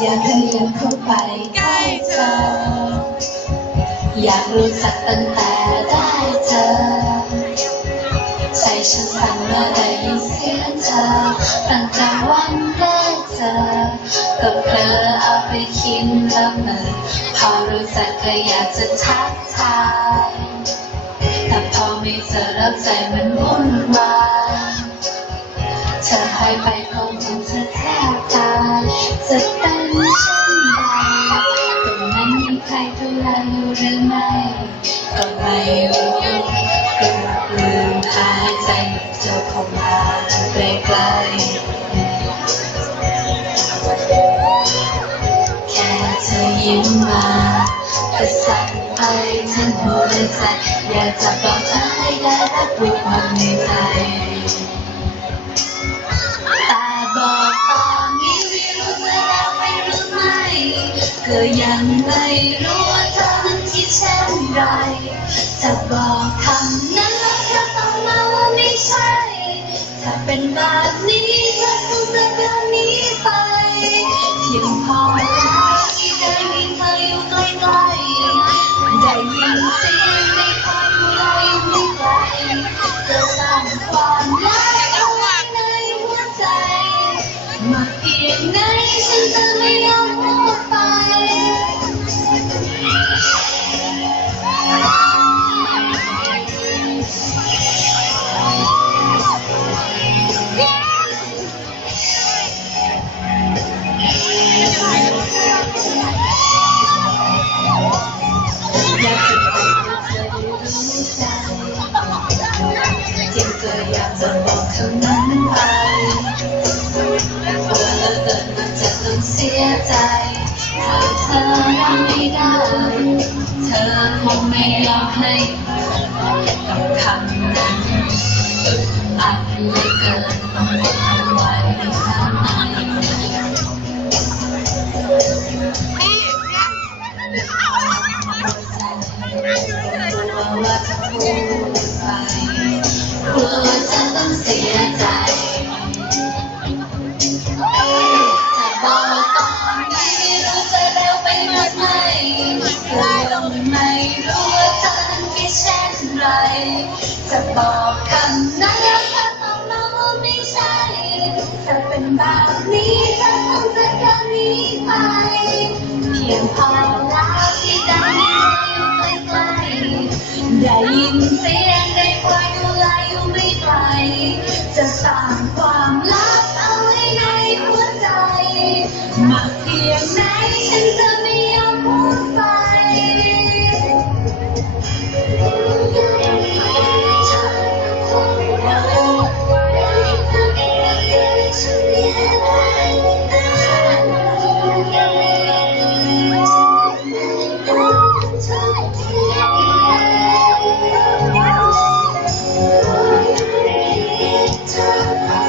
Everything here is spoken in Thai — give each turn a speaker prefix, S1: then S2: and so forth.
S1: อย่าขยับเข้าไปใกล้เธอ อยากรู้จักตั้งแต่ได้เจอ ใจฉันสั่นเมื่อได้ยินเสียงเธอ ตั้งแต่วันแรกเจอก็เพลอเอาไปคิดละเมอพอรู้จักก็อยากจะทักทาย แต่พอไม่เจอแล้วใจมันวุ่นวายเธอหายไปพราะมันเธอแทบตายจะเป็ ลืมลืมหายใจเธอเข้ามาใกลแค่เธอยิ้มมาก็สั่นไปฉันหัวใจอยากจะบอกเธอให้ได้รับรู้ความในใจ ไร จะบอกคำนั้นแล้วเธอต้องมาว่าไม่ใช่ ถ้าเป็นแบบนี้ อยากจะบอกคำนั้นไปกลัวเหลือเกินว่าจะต้องเสียใจถ้าเธอรับไม่ได้ เธอคงไม่ยอมให้กับคำนั้นอึดอัดเหลือเกินต้องทนไว้ข้างในว่าจะพูดไป กลัวจะต้องเสียใจแต่บอกตอนนี้รู้จะเร็วไปมากไหมเธอต้ไม่รู้ว่าเธอคิดเช่นไร จะบอกคำนั้นแล้ต้องรู้ว่าไม่ใช่เธเป็นแบบนี้เธต้องจัดการนี้ไปเพียงพอแล้วที่ได้อยู่ใกล้ๆได้ยินเสีง Bye. into